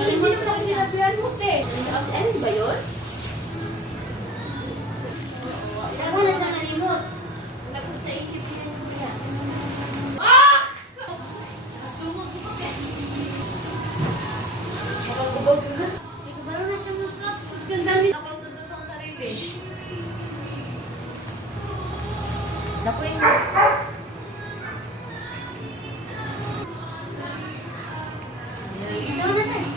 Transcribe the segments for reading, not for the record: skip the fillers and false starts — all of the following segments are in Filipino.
Hindi naman ako sinabihan mo, te. Ano ba yun? Ako na sa nalimot. Napot sa isip niya. Ah! Sumugod ka. Makagubog na. Hindi ko baro na siya mag-up. Ganda niya. Ako lang tundot sa sarili. Naku yung... Ikaw na tayo.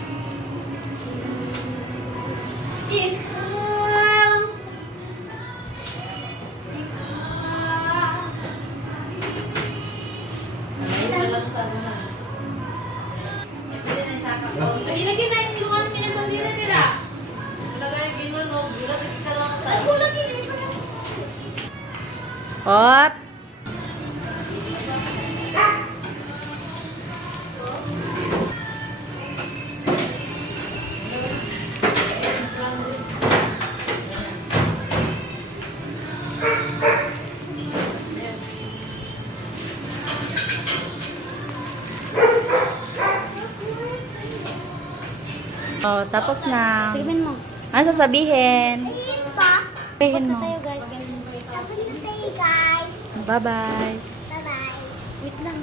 Ilagay na yung luwan ng pinapamira sila. Ilagay yung ginulo, no? Ilagay sa lang tayo. Ako lagi na ito. Hop! Oh, tapos na. Tignan mo. Ano sasabihin? Sabihin mo. Tayo guys. Tapos na tayo guys. Bye-bye. Bye-bye. Wait lang.